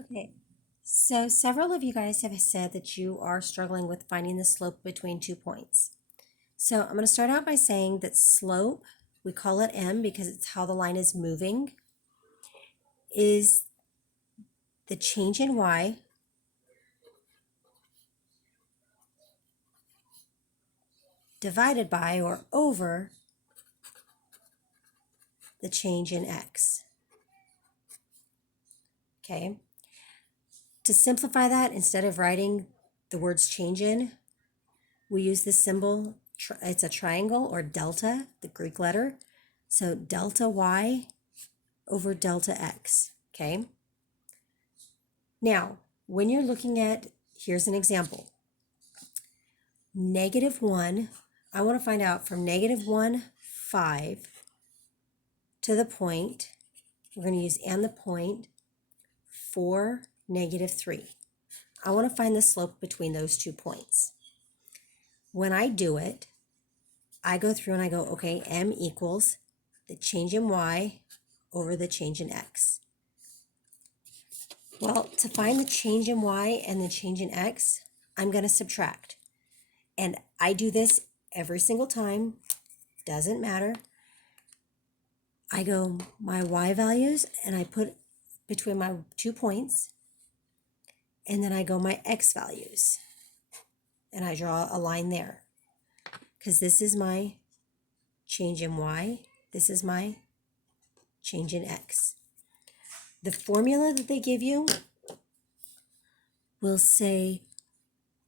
Okay, so several of you guys have said that you are struggling with finding the slope between 2 points. So I'm going to start out by saying that slope, we call it m because it's how the line is moving, is the change in y divided by or over the change in x. Okay, to simplify that, instead of writing the words change in, we use this symbol. It's a triangle or delta, the Greek letter. So delta y over delta x. Okay. Now, when you're looking at, here's an example. -1, I want to find out from -1, 5 to the point, we're going to use and the point, 4, -3. I want to find the slope between those 2 points. When I do it, I go through and I go, okay, m equals the change in y over the change in x. Well, to find the change in y and the change in x, I'm going to subtract. And I do this every single time, doesn't matter. I go my y values and I put between my 2 points, and then I go my x values and I draw a line there, because this is my change in y, this is my change in x. The formula that they give you will say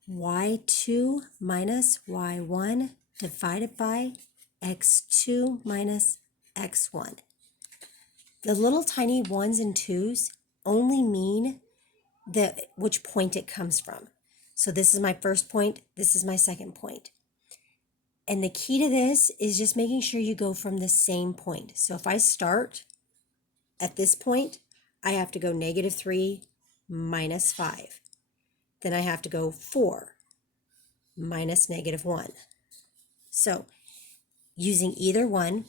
y2 minus y1 divided by x2 minus x1. The little tiny ones and twos only mean which point it comes from. So this is my first point, this is my second point. And the key to this is just making sure you go from the same point. So if I start at this point, I have to go -3 minus 5. Then I have to go 4 minus -1. So using either one,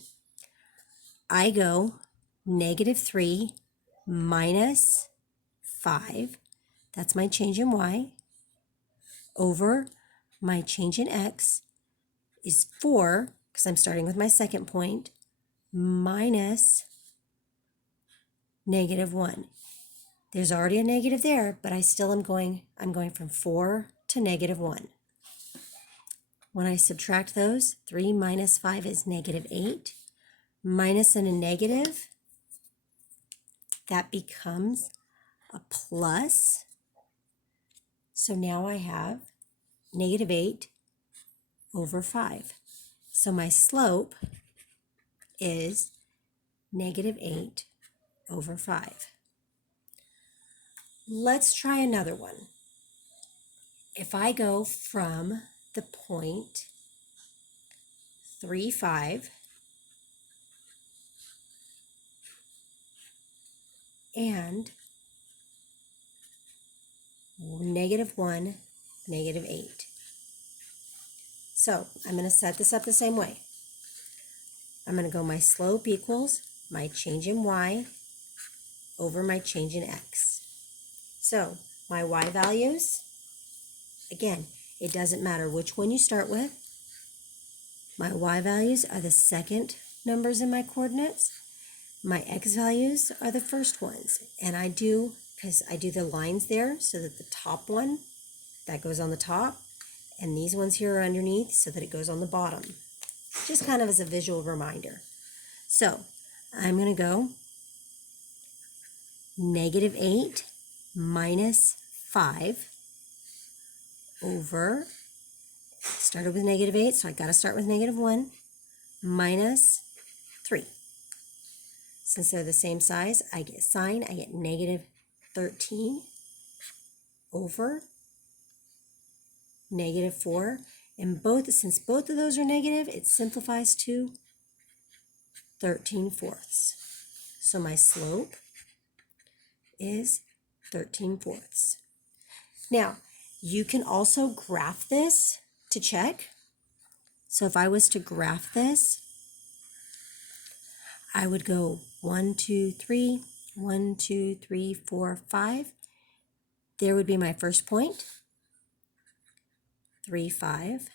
I go -3 minus 5. That's my change in y, over my change in x is 4, because I'm starting with my second point, minus -1. There's already a negative there, but I'm going from 4 to -1. When I subtract those, 3 minus 5 is -8. Minus and a negative, that becomes a plus. So now I have -8 over 5. So my slope is -8 over 5. Let's try another one. If I go from the point 3, 5 and -1, -8. So I'm going to set this up the same way. I'm going to go my slope equals my change in y over my change in x. So my y values, again, it doesn't matter which one you start with. My y values are the second numbers in my coordinates. My x values are the first ones. And I do, because I do the lines there, so that the top one, that goes on the top, and these ones here are underneath so that it goes on the bottom. Just kind of as a visual reminder. So I'm going to go -8 minus 5 over, started with -8, so I got to start with -1, minus 3. Since they're the same size, I get sign, I get -13 over -4. And since both of those are negative, it simplifies to 13/4. So my slope is 13/4. Now, you can also graph this to check. So if I was to graph this, I would go 1, 2, 3, 1, 2, 3, 4, 5, There would be my first point, 3, 5.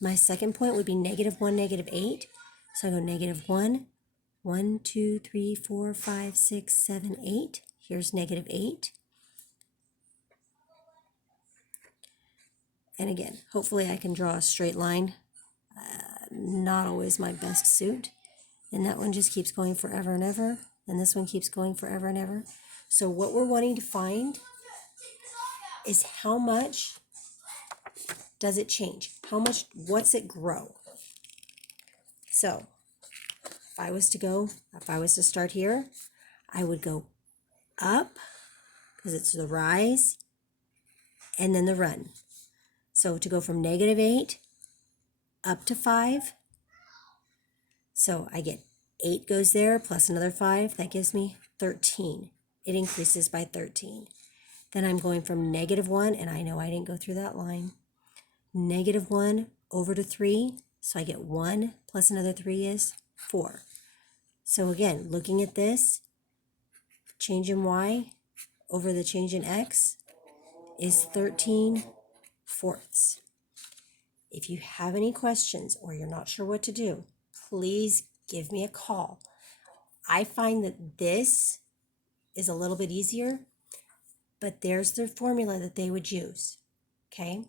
My second point would be -1, -8. So I go -1, 1, 2, 3, 4, 5, 6, 7, 8. Here's -8. And again, hopefully I can draw a straight line. Not always my best suit. And that one just keeps going forever and ever. And this one keeps going forever and ever. So what we're wanting to find is how much does it change? What's it grow? So if I was to start here, I would go up because it's the rise and then the run. So to go from -8 up to 5, so I get 8 goes there plus another 5, that gives me 13. It increases by 13. Then I'm going from -1, and I know I didn't go through that line, -1 over to 3, so I get 1 plus another 3 is 4. So again, looking at this, change in y over the change in x is 13/4. If you have any questions or you're not sure what to do, please give me a call. I find that this is a little bit easier, but there's the formula that they would use, okay?